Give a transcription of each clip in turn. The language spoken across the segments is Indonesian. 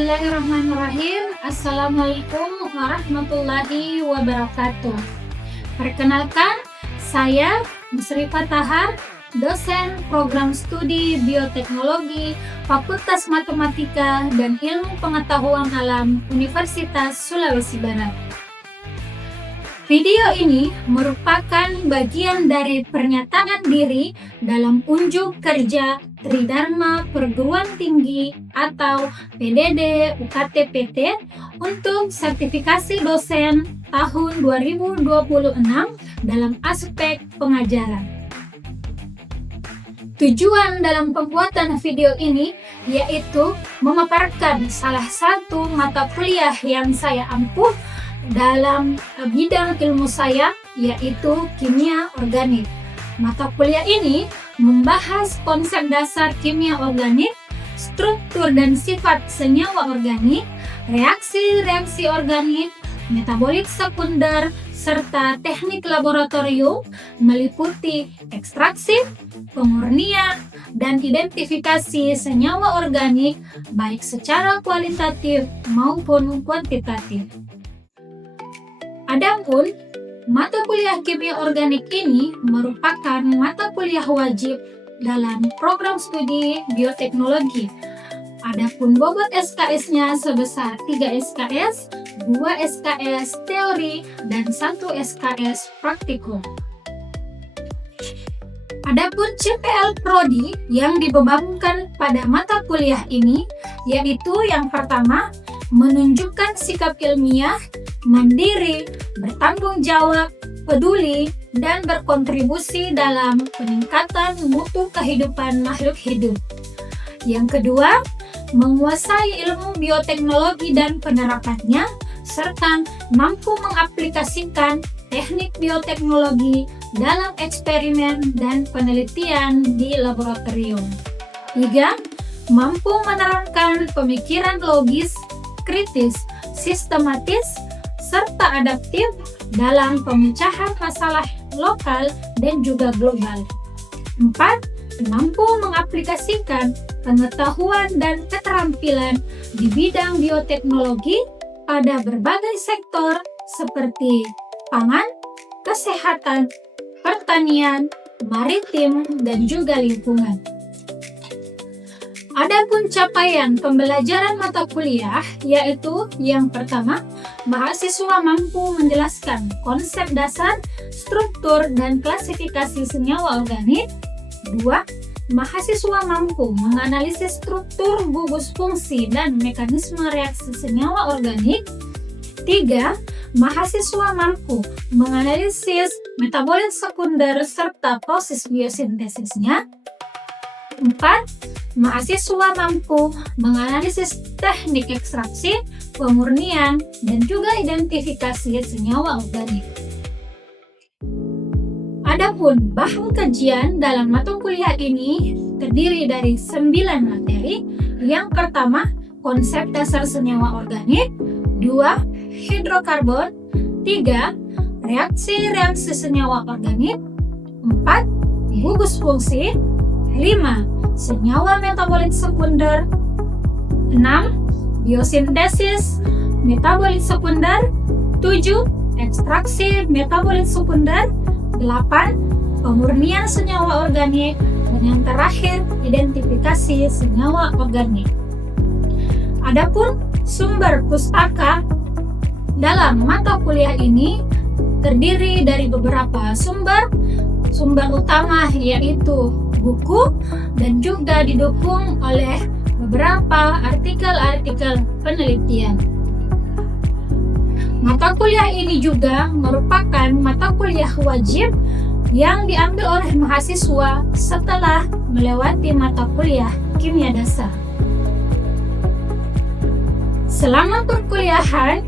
Bismillahirrahmanirrahim. Assalamualaikum warahmatullahi wabarakatuh. Perkenalkan, saya Musrifah Tahar, dosen program studi Bioteknologi Fakultas Matematika dan Ilmu Pengetahuan Alam Universitas Sulawesi Barat. Video ini merupakan bagian dari pernyataan diri dalam unjuk kerja Tridharma Perguruan Tinggi atau PDD UKT-PT untuk sertifikasi dosen tahun 2026 dalam aspek pengajaran. Tujuan dalam pembuatan video ini yaitu memaparkan salah satu mata kuliah yang saya ampuh dalam bidang ilmu saya, yaitu kimia organik. Mata kuliah ini membahas konsep dasar kimia organik, struktur dan sifat senyawa organik, reaksi-reaksi organik, metabolit sekunder, serta teknik laboratorium meliputi ekstraksi, pemurnian, dan identifikasi senyawa organik baik secara kualitatif maupun kuantitatif. Adapun mata kuliah kimia organik ini merupakan mata kuliah wajib dalam program studi bioteknologi. Adapun bobot SKS-nya sebesar 3 SKS, 2 SKS teori, dan 1 SKS praktikum. Adapun CPL Prodi yang dibebankan pada mata kuliah ini yaitu yang pertama, menunjukkan sikap ilmiah, mandiri, bertanggung jawab, peduli, dan berkontribusi dalam peningkatan mutu kehidupan makhluk hidup. Yang kedua, menguasai ilmu bioteknologi dan penerapannya, serta mampu mengaplikasikan teknik bioteknologi dalam eksperimen dan penelitian di laboratorium. Tiga, mampu menerangkan pemikiran logis, kritis, sistematis, serta adaptif dalam pemecahan masalah lokal dan juga global. 4. Mampu mengaplikasikan pengetahuan dan keterampilan di bidang bioteknologi pada berbagai sektor seperti pangan, kesehatan, pertanian, maritim, dan juga lingkungan. Adapun capaian pembelajaran mata kuliah yaitu yang pertama, mahasiswa mampu menjelaskan konsep dasar, struktur, dan klasifikasi senyawa organik. 2. Mahasiswa mampu menganalisis struktur, gugus fungsi, dan mekanisme reaksi senyawa organik. 3. Mahasiswa mampu menganalisis metabolit sekunder serta proses biosintesisnya. 4. Mahasiswa mampu menganalisis teknik ekstraksi, pemurnian, dan juga identifikasi senyawa organik. Adapun bahan kajian dalam mata kuliah ini terdiri dari 9 materi. Yang pertama, konsep dasar senyawa organik. 2. Hidrokarbon. 3. Reaksi-reaksi senyawa organik. 4. Gugus fungsi. 5. Senyawa metabolit sekunder. 6. Biosintesis metabolit sekunder. 7. Ekstraksi metabolit sekunder. 8. Pemurnian senyawa organik. Dan yang terakhir, identifikasi senyawa organik. Adapun sumber pustaka dalam mata kuliah ini terdiri dari beberapa sumber. Sumber utama yaitu buku dan juga didukung oleh beberapa artikel-artikel penelitian. Mata kuliah ini juga merupakan mata kuliah wajib yang diambil oleh mahasiswa setelah melewati mata kuliah kimia dasar. Selama perkuliahan,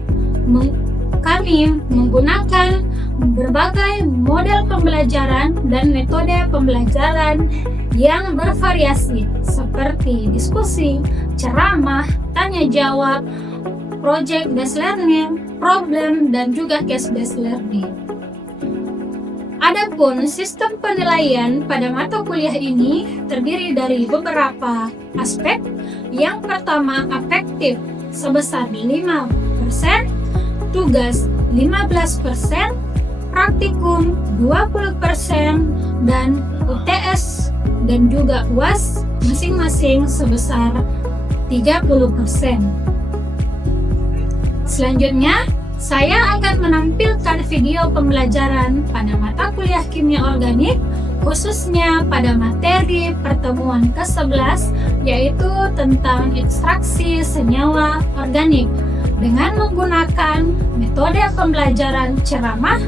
kami menggunakan berbagai model pembelajaran dan metode pembelajaran yang bervariasi seperti diskusi, ceramah, tanya jawab, project based learning, problem, dan juga case based learning. Adapun sistem penilaian pada mata kuliah ini terdiri dari beberapa aspek. Yang pertama, afektif sebesar 5%, tugas 15%, praktikum 20%, dan UTS dan juga UAS masing-masing sebesar 30%. Selanjutnya, saya akan menampilkan video pembelajaran pada mata kuliah kimia organik, khususnya pada materi pertemuan ke-11, yaitu tentang ekstraksi senyawa organik dengan menggunakan metode pembelajaran ceramah,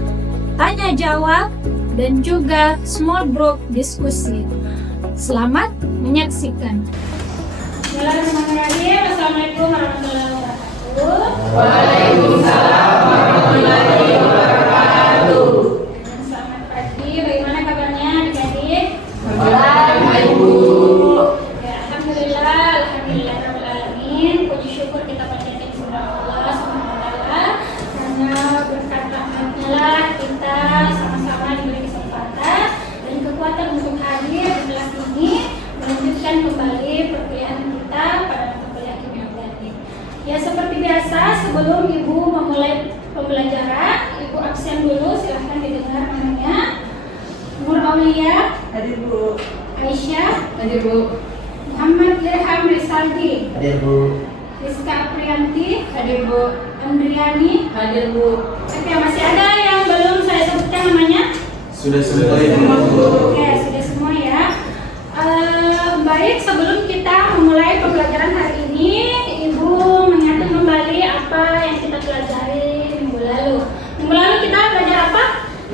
tanya jawab, dan juga small group diskusi. Selamat menyaksikan. Bismillahirrahmanirrahim. Assalamualaikum warahmatullahi wabarakatuh. Waalaikumsalam warahmatullahi wabarakatuh. Selamat pagi. Bagaimana kabarnya adik-adik? Baik, Ibu. Ya, alhamdulillah rabbil alamin. Puji syukur kita panjatkan kepada Allah Subhanahu wa taala karena berkat rahmatnya lah kita sama-sama diberi kesempatan dan kekuatan untuk hadir di kelas ini melanjutkan kembali perkuliahan kita pada mata kuliah kimia organik. Ya, seperti biasa, sebelum Ibu memulai pembelajaran, Ibu absen dulu, silahkan didengar namanya. Nur Aulia, Hadir, Bu. Aisyah, Hadir, Bu. Muhammad Ilham Rizaldi, Hadir, Bu. Rizka Aprianti, Hadir, Bu. Andriani. Hadir, Bu. Oke, masih ada yang belum saya sebutkan namanya? Sudah semua, Bu. Oke, sudah semua ya. Baik, sebelum kita memulai pembelajaran hari ini, Ibu mengingatkan kembali apa yang kita pelajari minggu lalu. Minggu lalu kita belajar apa?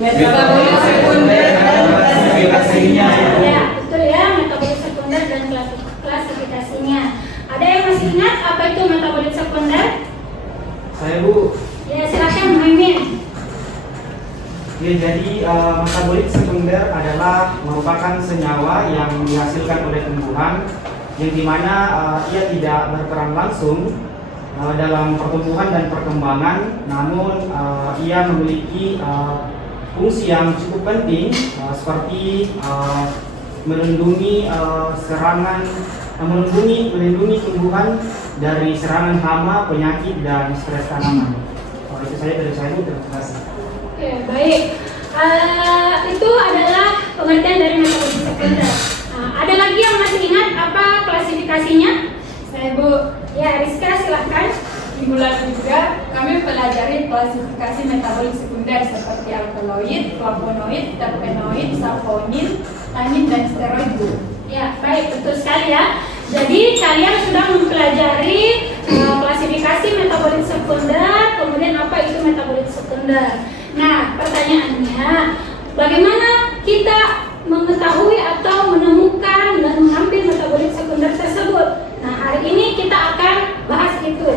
Metabolit sekunder dan klasifikasinya. Ya, betul ya, metabolit sekunder dan klasifikasinya. Ada yang masih ingat apa itu metabolit sekunder? Saya, Bu. Ya, silakan Muhammad. Ya, jadi metabolit sekunder adalah merupakan senyawa yang dihasilkan oleh tumbuhan yang dimana ia tidak berperan langsung dalam pertumbuhan dan perkembangan, namun ia memiliki fungsi yang cukup penting seperti melindungi melindungi tumbuhan dari serangan hama, penyakit, dan stres tanaman. Itu saja dari saya, Bu. Terima kasih. Oke, baik. Itu adalah pengertian dari metabolit sekunder. Ada lagi yang masih ingat apa klasifikasinya? Saya, Bu. Ya, Rizka silahkan. Di bulan juga kami pelajari klasifikasi metabolit sekunder seperti alkaloid, flavonoid, terpenoid, saponin, tanin, dan steroid, Bu. Ya, baik, betul sekali ya. Jadi kalian sudah mempelajari klasifikasi metabolit sekunder, kemudian apa itu metabolit sekunder. Nah, pertanyaannya, bagaimana kita mengetahui atau menemukan dan mengambil metabolit sekunder tersebut? Nah, hari ini kita akan bahas itu.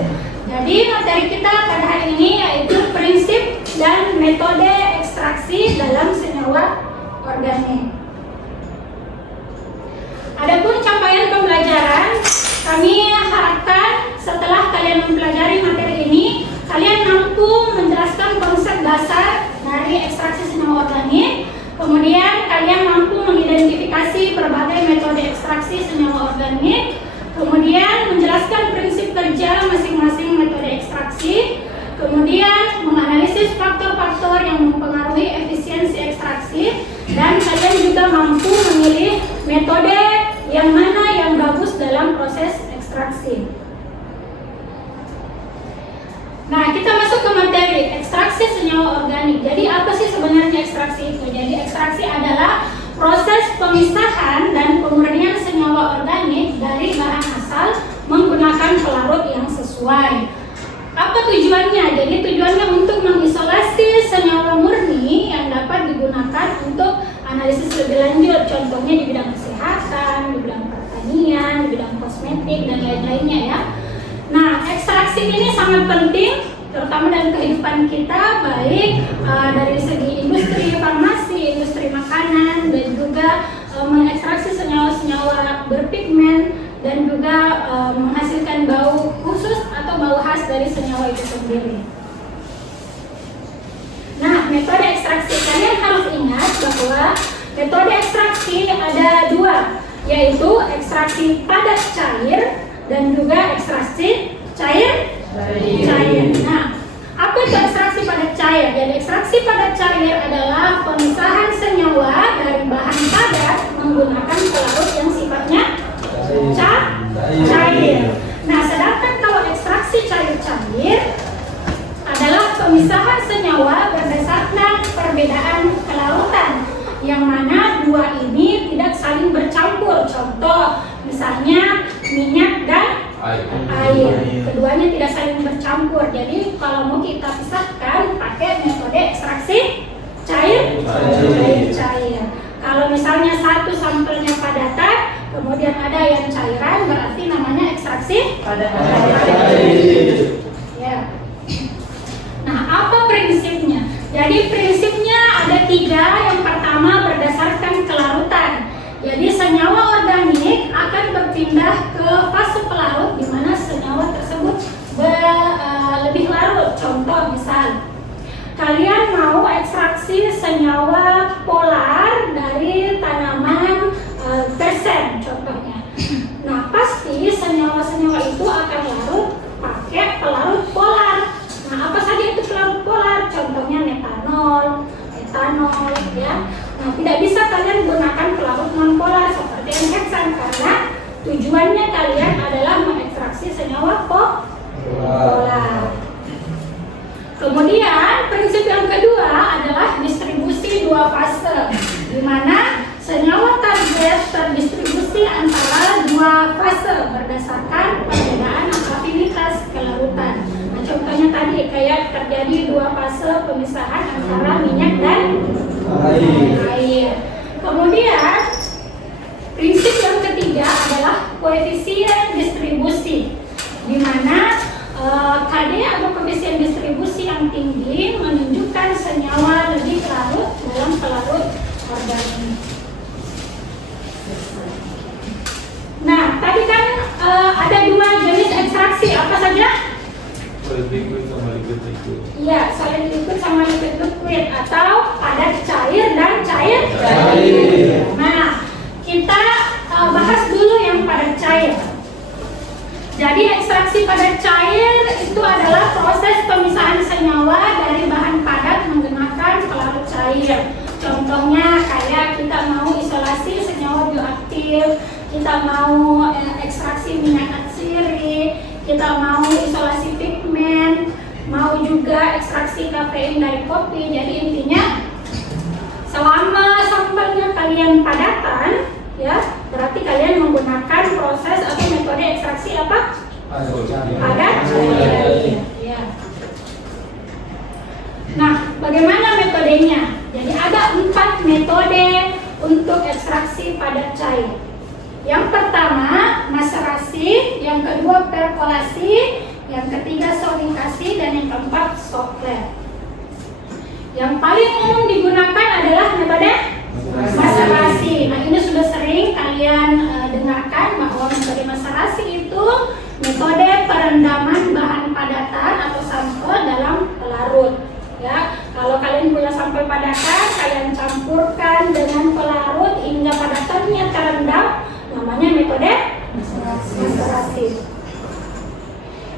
Jadi materi kita pada hari ini yaitu prinsip dan metode ekstraksi dalam senyawa organik. Adapun capaian pembelajaran, kami harapkan setelah kalian mempelajari materi ini, kalian mampu menjelaskan konsep dasar dari ekstraksi senyawa organik. Kemudian kalian mampu mengidentifikasi berbagai metode ekstraksi senyawa organik. Kemudian menjelaskan prinsip kerja masing-masing metode ekstraksi. Kemudian menganalisis faktor-faktor yang mempengaruhi efisiensi ekstraksi. Dan kalian juga mampu memilih metode yang mana yang bagus dalam proses ekstraksi. Nah, kita masuk ke materi ekstraksi senyawa organik. Jadi apa sih sebenarnya ekstraksi itu? Jadi ekstraksi adalah proses pemisahan dan pemurnian senyawa organik dari bahan asal menggunakan pelarut yang sesuai. Apa tujuannya? Jadi tujuannya untuk mengisolasi senyawa murni yang dapat digunakan untuk analisis lebih lanjut. Contohnya di bidang kesehatan, di bidang pertanian, di bidang kosmetik, dan lain-lainnya ya. Nah, ekstraksi ini sangat penting, terutama dalam kehidupan kita, baik dari segi industri farmasi, industri makanan, dan juga mengekstraksi senyawa-senyawa berpigmen, dan juga menghasilkan bau khusus atau bau khas dari senyawa itu sendiri. Nah, metode ekstraksi, kalian harus ingat bahwa metode ekstraksi ada dua, yaitu ekstraksi padat cair dan juga ekstraksi cair cair. Nah, apa itu ekstraksi padat cair? Jadi ekstraksi padat cair adalah pemisahan senyawa dari bahan padat menggunakan pelarut yang sifatnya cair. Nah, sedangkan kalau ekstraksi cair-cair adalah pemisahan senyawa berdasarkan perbedaan kelarutan, yang mana dua ini tidak saling bercampur. Contoh, misalnya minyak dan air, keduanya tidak saling bercampur. Jadi kalau mau kita pisahkan pakai metode ekstraksi cair. Kalau misalnya satu sampelnya padatan, kemudian ada yang cairan, berarti namanya ekstraksi padat. Ya. Nah, apa prinsipnya? Jadi prinsipnya ada 3. Yang pertama berdasarkan kelarutan. Jadi senyawa organik akan berpindah ke fase pelarut di mana senyawa tersebut lebih larut. Contoh misal, kalian mau ekstraksi senyawa polar dari tanaman persen contohnya. Nah, pasti senyawa-senyawa itu akan larut pakai pelarut polar. Nah, apa saja itu pelarut polar? Contohnya metanol, etanol, ya. Nah, tidak bisa kalian gunakan pelarut non-polar seperti heksan karena tujuannya kalian adalah mengekstraksi senyawa polar. Kemudian prinsip yang kedua adalah distribusi 2 fase, di mana senyawa target terdistribusi antara 2 fase berdasarkan perbedaan afinitas kelarutan. Nah, contohnya tadi kayak terjadi 2 fase pemisahan antara minyak dan air. Kemudian prinsip yang ketiga adalah koefisien distribusi, di mana KD atau koefisien distribusi yang tinggi menunjukkan senyawa lebih larut dalam pelarut organik. Nah, tadi kan ada 2 jenis ekstraksi, apa saja? Solid liquid sama liquid liquid. Iya, solid liquid sama liquid liquid atau padat cair dan cair. Nah, kita bahas dulu yang padat cair. Jadi ekstraksi padat cair itu adalah proses pemisahan senyawa dari bahan padat menggunakan pelarut cair. Contohnya kayak kita mau isolasi senyawa bioaktif, kita mau ekstraksi minyak atsiri, kita mau isolasi pigmen, mau juga ekstraksi kafein dari kopi. Jadi intinya selama sampelnya kalian padatan, ya, berarti kalian menggunakan proses atau metode ekstraksi apa? Padat cair. Ya. Nah, bagaimana metodenya? Jadi ada 4 metode untuk ekstraksi padat cair. Yang pertama maserasi, yang kedua perkolasi, yang ketiga solidasi, dan yang keempat soplet. Yang paling umum digunakan adalah metode maserasi. Nah, ini sudah sering kalian dengarkan bahwa metode maserasi itu metode perendaman bahan padatan atau sampel dalam pelarut. Ya, kalau kalian punya sampel padatan, kalian campurkan dengan pelarut hingga padatannya terendam, namanya metode maserasi.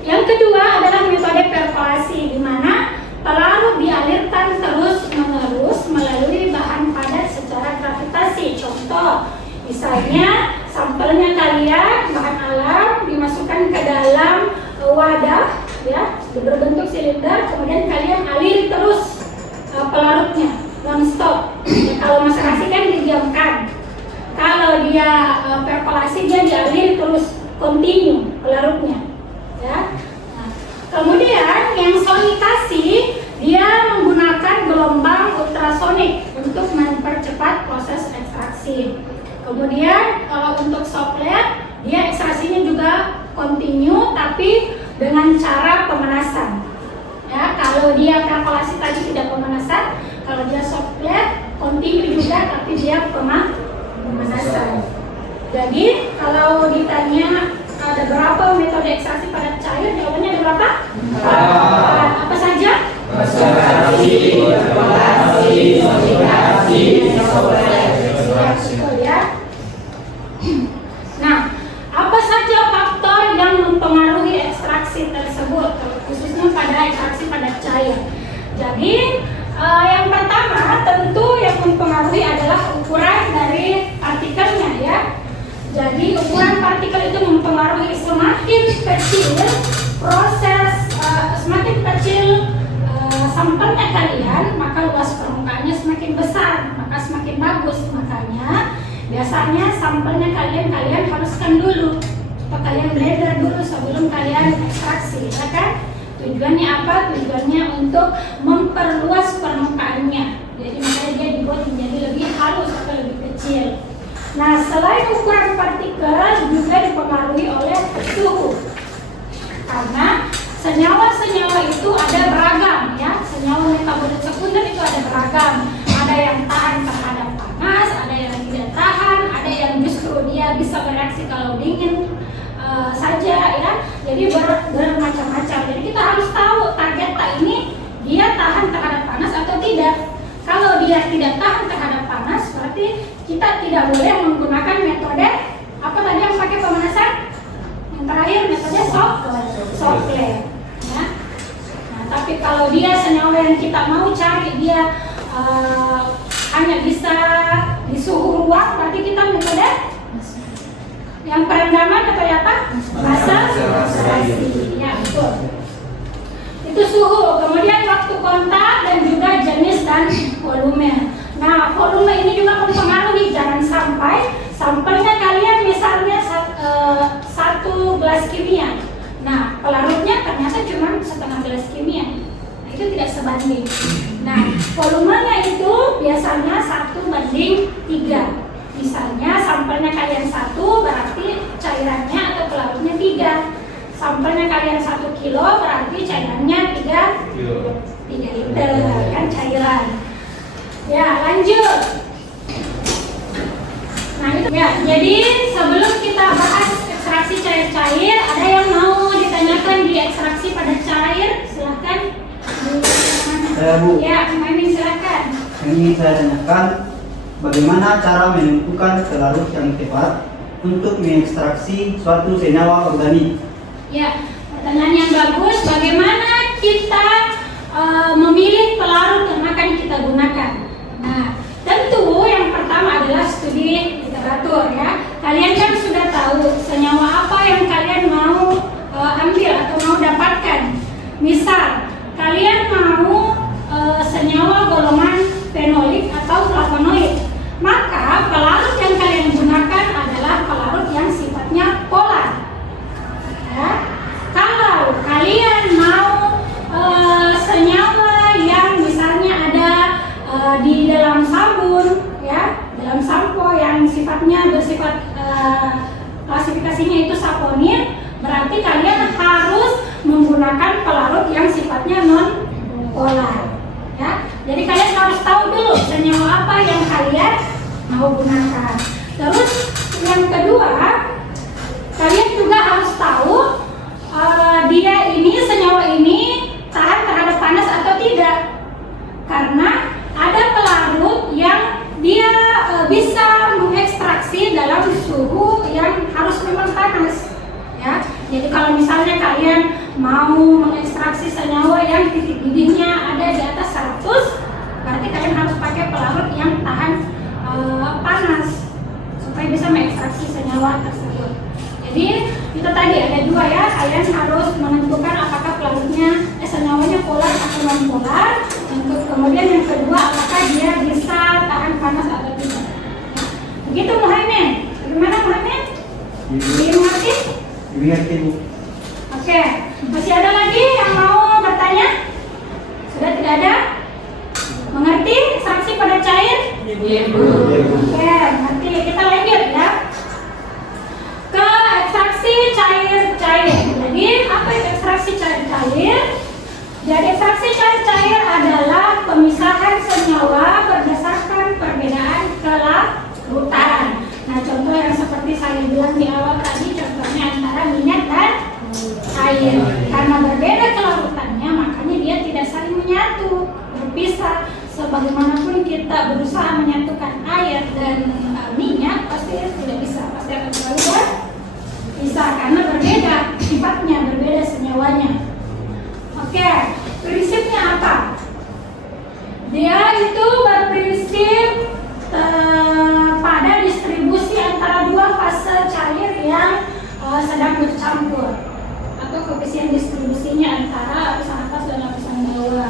Yang kedua adalah metode perkolasi, di mana pelarut dialirkan terus-menerus melalui bahan padat secara gravitasi. Contoh, misalnya sampelnya kalian bahan alam dimasukkan ke dalam wadah, ya, berbentuk silinder, kemudian kalian aliri terus pelarutnya non-stop. Ya, kalau maserasi kan didiamkan. Kalau dia perkolasi, dia dialiri terus, continue pelarutnya, ya. Nah, kemudian yang solidasi, dia menggunakan gelombang ultrasonik untuk mempercepat proses ekstraksi. Kemudian kalau untuk soplet, dia ekstraksinya juga continue tapi dengan cara pemanasan. Ya, kalau dia perkolasi tadi tidak pemanasan, kalau dia soplet continue juga tapi dia pemanasan. Jadi kalau ditanya ada berapa metode ekstraksi padat cair, jawabannya ada berapa? 4. Apa saja? Maserasi, perkolasi, solidasi, soplet. Ya. Nah, apa saja faktor yang mempengaruhi ekstraksi tersebut? ekstraksi padat cair. Jadi yang pertama tentu yang mempengaruhi adalah ukuran dari partikelnya ya. Jadi ukuran partikel itu mempengaruhi semakin kecil proses, semakin kecil sampelnya kalian, maka luas permukaannya semakin besar, maka semakin bagus. Makanya biasanya sampelnya kalian haluskan dulu atau kalian blender dulu sebelum kalian ekstraksi, ya kan? Tujuannya apa? Tujuannya untuk memperluas permukaannya. Jadi makanya dia dibuat menjadi lebih halus atau lebih kecil. Nah, selain ukuran partikel juga dipengaruhi oleh suhu. Karena senyawa-senyawa itu ada beragam ya. Senyawa metabolit sekunder itu ada beragam. Ada yang tahan terhadap panas, ada yang tidak tahan, ada yang justru dia bisa bereaksi kalau dingin saja ya. Jadi bermacam-macam. Jadi kita harus tahu target ini dia tahan terhadap panas atau tidak. Kalau dia tidak tahan terhadap panas, berarti kita tidak boleh menggunakan metode apa tadi yang pakai pemanasan? Yang terakhir metode soft layer. Ya. Nah, tapi kalau dia senyawa yang kita mau cari dia hanya bisa di suhu ruang, berarti kita metode yang perendaman atau apa? Maserasi. Ya, betul. Itu suhu, kemudian waktu kontak dan juga jenis dan volume. Nah, volume ini juga mempengaruhi. Jangan sampai sampelnya kalian misalnya 1 gelas kimia. Nah, pelarutnya ternyata cuma setengah gelas kimia. Nah, itu tidak sebanding. Nah, volumenya itu biasanya 1:3. Misalnya sampelnya kalian 1, berarti cairannya atau pelarutnya 3. Sampelnya kalian 1 kilo, berarti cairannya 3 liter kan cairan. Ya, lanjut. Nah, itu ya. Jadi sebelum kita bahas ekstraksi cair-cair, ada yang mau ditanyakan di ekstraksi padat cair? Silahkan. Bu. Ya, Maimin silakan. Ini saya tanyakan bagaimana cara menentukan pelarut yang tepat untuk mengekstraksi suatu senyawa organik. Ya, pertanyaan yang bagus. Bagaimana kita memilih pelarut yang akan kita gunakan? Nah, tentu yang pertama adalah studi literatur ya. Kalian kan sudah tahu senyawa apa yang kalian mau ambil atau mau dapatkan. Misal, kalian mau senyawa golongan fenolik atau flavonoid, maka pelarut yang kalian gunakan adalah pelarut yang sifatnya polar. Ya. Kalau kalian mau senyawa yang misalnya ada di dalam sabun, ya, dalam sampo yang sifatnya bersifat klasifikasinya itu saponin, berarti kalian harus menggunakan pelarut yang sifatnya non polar. Ya, jadi kalian harus tahu dulu senyawa apa yang kalian mau gunakan. Terus yang kedua, kalian juga harus tahu dia ini senyawa ini tahan terhadap panas atau tidak. Karena ada pelarut yang dia bisa mengekstraksi dalam suhu yang harus memang panas. Ya, jadi kalau misalnya kalian mau mengekstraksi senyawa yang titik didihnya ada di atas 100, berarti kalian harus pakai pelarut yang tahan panas supaya bisa mengekstraksi senyawa tersebut. Jadi itu tadi ada 2 ya, kalian harus menentukan apakah pelarutnya senyawanya polar atau non polar. Untuk kemudian yang kedua, apakah dia bisa tahan panas atau tidak. Begitu Muhammad. Bagaimana Muhammad? Dimengerti? Dimengerti, Bu. Oke, masih ada lagi yang mau bertanya? Sudah tidak ada? Mengerti ekstraksi padat cair? Iya, Bu. Oke, nanti kita lanjut ya ke ekstraksi cair-cair. Jadi apa itu ekstraksi cair-cair? Jadi ekstraksi cair-cair adalah pemisahan senyawa berdasarkan perbedaan kelarutan. Nah, contoh yang seperti saya bilang di awal tadi, contohnya antara minyak dan air. Karena berbeda kelarutannya, makanya dia tidak saling menyatu, berpisah. Sebagaimanapun kita berusaha menyatukan air dan minyak, pasti tidak bisa, pasti akan selalu berpisah karena berbeda sifatnya, berbeda senyawanya. Oke, prinsipnya apa? Dia itu berprinsip pada distribusi antara dua fase cair yang sedang bercampur, atau koefisien distribusinya antara lapisan atas dan lapisan bawah.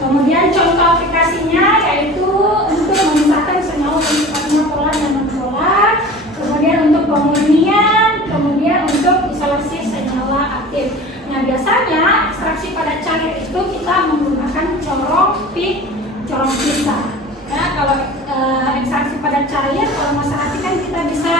Kemudian contoh aplikasinya yaitu untuk memisahkan senyawa yang sifatnya polar dan non-polar, kemudian untuk pemurnian, kemudian untuk isolasi senyawa aktif. Nah, biasanya ekstraksi pada cair itu kita menggunakan corong pisah. Ya, kalau ekstraksi pada cair, kalau masyarakat kan kita bisa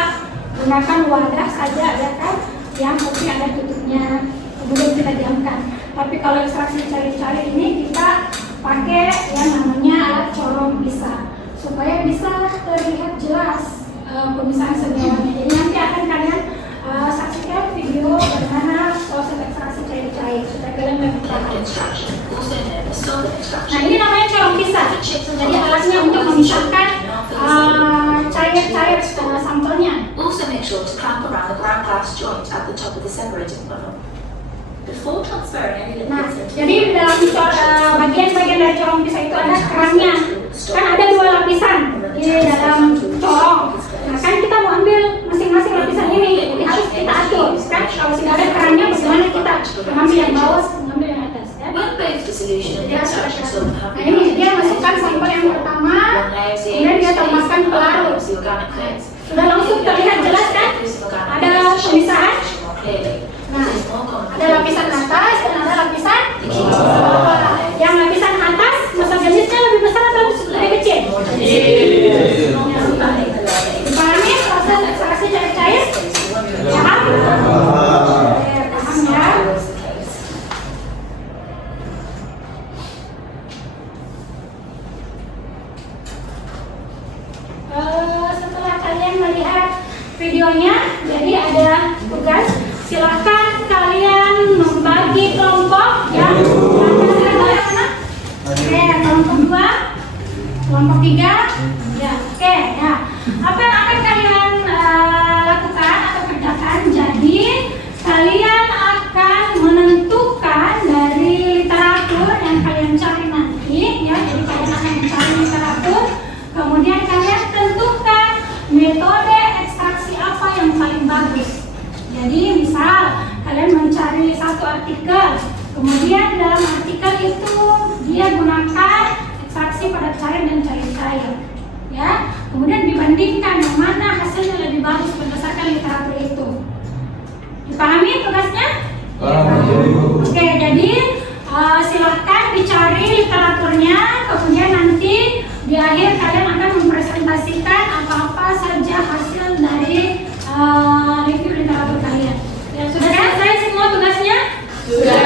gunakan wadah saja, ya kan, yang putih ada tutupnya, kemudian kita diamkan. Tapi kalau ekstraksi cair-cair ini kita pakai yang namanya alat corong pisah supaya bisa terlihat jelas pemisahan senyawanya. Jadi nanti akan kalian saksikan video bagaimana proses ekstraksi cair-cair supaya kalian lebih paham. Nah, ini namanya corong pisah. Jadi alatnya untuk memisahkan cair-cair sampelnya. Also make sure to clamp around the ground glass joint at the top of the separating funnel. Before transferring any Nah, liquids into jadi dalam bagian-bagian dari corong pisah itu ada kerannya. Kan ada dua lapisan di dalam corong. Nah, kan kita mau ambil masing-masing lapisan ini, jadi harus kita atur. Kan kalau tidak ada kerannya, bagaimana kita mengambil yang bawah, mengambil yang atas? Ya? when both the solution and the extraction solvent have Nah, been ini dia masukkan sampel yang pertama, kemudian dia tambahkan pelarut. the organic phase. Sudah langsung terlihat jelas kan? Ada pemisahan. Nah, ada lapisan atas dan ada lapisan bawah. Yang lapisan atas masa jenisnya lebih besar atau lebih kecil? Dipahami proses ekstraksi cair-cair? Paham? Paham ya? Setelah kalian melihat videonya, jadi ada tugas. Silahkan kalian membagi kelompok ya. Oke, kelompok 2, kelompok 3. Ya, oke. Ya. Apa yang akan kalian lakukan atau kerjakan? Jadi kalian akan menentukan dari literatur yang kalian cari nanti, ya. Jadi kalian akan mencari literatur, kemudian kalian tentukan metode ekstraksi apa yang paling bagus. Jadi misal kalian mencari satu artikel, kemudian dalam artikel itu dia gunakan ekstraksi pada cair dan cair-cair, ya. Kemudian dibandingkan yang mana hasilnya lebih bagus berdasarkan literatur itu. Dipahami tugasnya? Oke, jadi silahkan dicari literaturnya, kemudian nanti di akhir kalian akan mempresentasikan apa-apa saja hasil dari review literatur kalian. Ya, sudah selesai semua tugasnya? Sudah.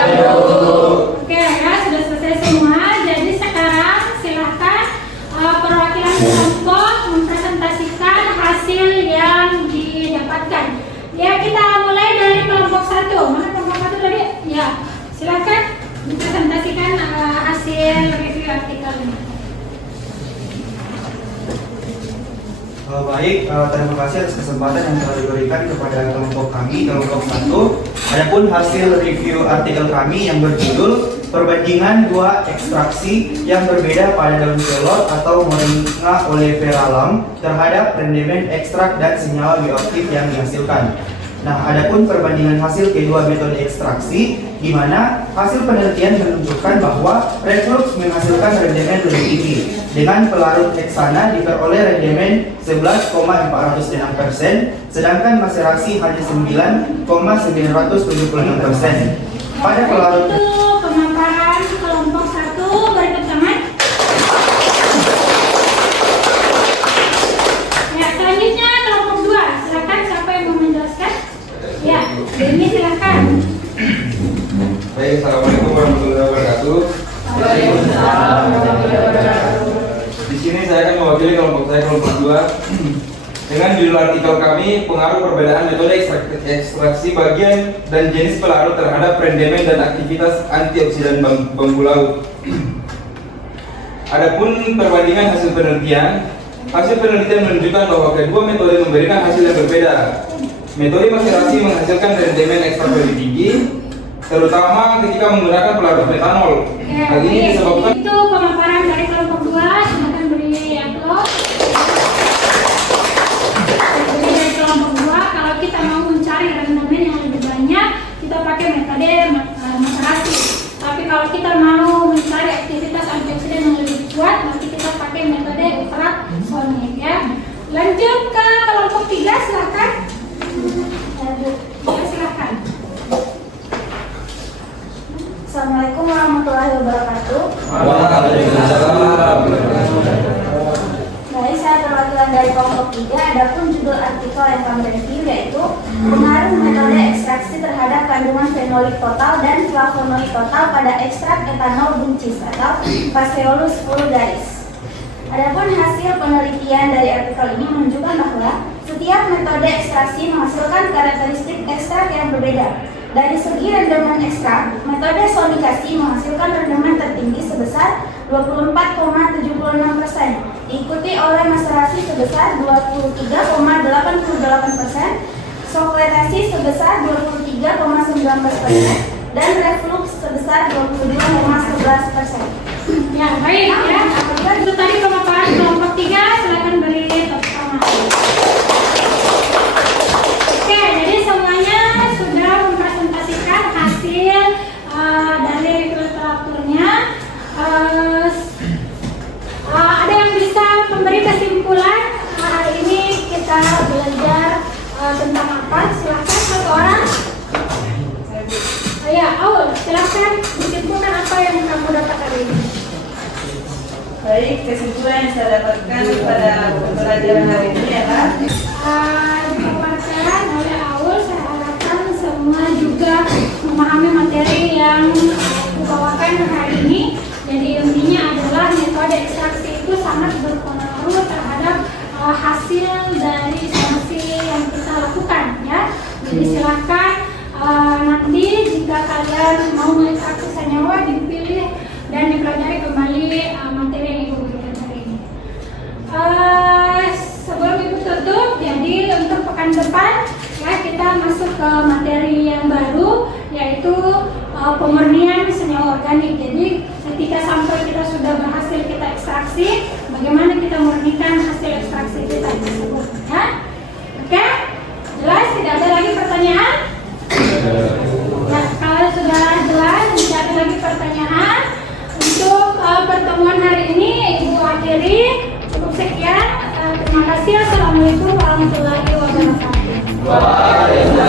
Oke, ya, sudah selesai semua. Jadi sekarang silakan perwakilan kelompok mempresentasikan hasil yang didapatkan. Ya, kita mulai dari kelompok 1. Mana kelompok 1 tadi? Ya, silakan mempresentasikan hasil review artikel ini. Baik, terima kasih atas kesempatan yang telah diberikan kepada kelompok kami, kelompok 1. Adapun hasil review artikel kami yang berjudul Perbandingan dua ekstraksi yang berbeda pada daun kelor atau Moringa oliverarum terhadap rendemen ekstrak dan senyawa bioaktif yang dihasilkan. Nah, adapun perbandingan hasil kedua metode ekstraksi, di mana hasil penelitian menunjukkan bahwa reflux menghasilkan rendemen lebih tinggi dengan pelarut heksana diperoleh rendemen 11,406%, sedangkan maserasi hanya 9,976%. Pada pelarut itu pemaparan kelompok 1, beri tangan. Ya, selanjutnya kelompok 2. Silakan siapa yang mau menjelaskan? Ya, ini silakan. Baik, assalamualaikum warahmatullahi wabarakatuh. Waalaikumsalam warahmatullahi wabarakatuh. Di sini saya akan mewakili kelompok saya, kelompok 2, dengan judul artikel kami pengaruh perbedaan metode ekstraksi bagian dan jenis pelarut terhadap rendemen dan aktivitas antioksidan bambu laut. Adapun perbandingan hasil penelitian menunjukkan bahwa kedua metode memberikan hasil yang berbeda. Metode maserasi menghasilkan rendemen ekstrak lebih tinggi, terutama ketika menggunakan pelarut metanol. Hal ini disebabkan itu pemaparan dari kelompok 2. Silakan beri upload. Jadi dari kelompok 2, kalau kita mau mencari rendemen yang lebih banyak, kita pakai metode maserasi. Tapi kalau kita mau mencari aktivitas antioksidan yang lebih kuat, nanti kita pakai metode ultrasonic ya. Lanjut ke kelompok 3, silakan. Ya, silakan. Assalamualaikum warahmatullahi wabarakatuh. Waalaikumsalam. Baik, saya perwakilan dari kelompok 3. Adapun judul artikel yang kami review yaitu pengaruh metode ekstraksi terhadap kandungan fenolik total dan flavonoid total pada ekstrak etanol buncis atau Phaseolus vulgaris. Adapun hasil penelitian dari artikel ini menunjukkan bahwa setiap metode ekstraksi menghasilkan karakteristik ekstrak yang berbeda. Dari segi rendemen ekstrak, metode sonikasi menghasilkan rendemen tertinggi sebesar 24,76%, diikuti oleh maserasi sebesar 23,88%, sokletasi sebesar 23,19%, dan reflux sebesar 22,11%. Ya, baik ya. Itu tadi pemaparan kelompok 3, silakan beri tepuk tangan. Oke, jadi semuanya sudah mempresentasikan hasil dari literaturnya. Ada yang bisa memberi kesimpulan hari ini kita belajar tentang apa? Silakan satu orang. Ya, Aul, silakan disimpulkan apa yang kamu dapat hari ini. Baik, kesimpulan yang saya dapatkan pada pembelajaran hari ini adalah dipaparkan oleh Aul. Saya harapkan semua juga memahami materi yang dibawakan hari ini. Jadi intinya adalah metode ekstraksi itu sangat berpengaruh terhadap hasil dari isolasi yang kita lakukan ya. Jadi silakan nanti jika kalian mau mengekstraksi senyawa dipilih dan dipelajari kembali materi yang Ibu berikan hari ini. Sebelum Ibu tutup, jadi untuk pekan depan ya kita masuk ke materi yang baru yaitu pemurnian senyawa organik. Jadi ketika sampai kita sudah berhasil kita ekstraksi, bagaimana kita murnikan hasil ekstraksi kita tersebut ya. Oke? Jelas? Tidak ada lagi pertanyaan? Nah, kalau sudah jelas, tidak ada lagi pertanyaan, untuk pertemuan hari ini Ibu akhiri. Cukup sekian. Terima kasih. Assalamualaikum warahmatullahi wabarakatuh.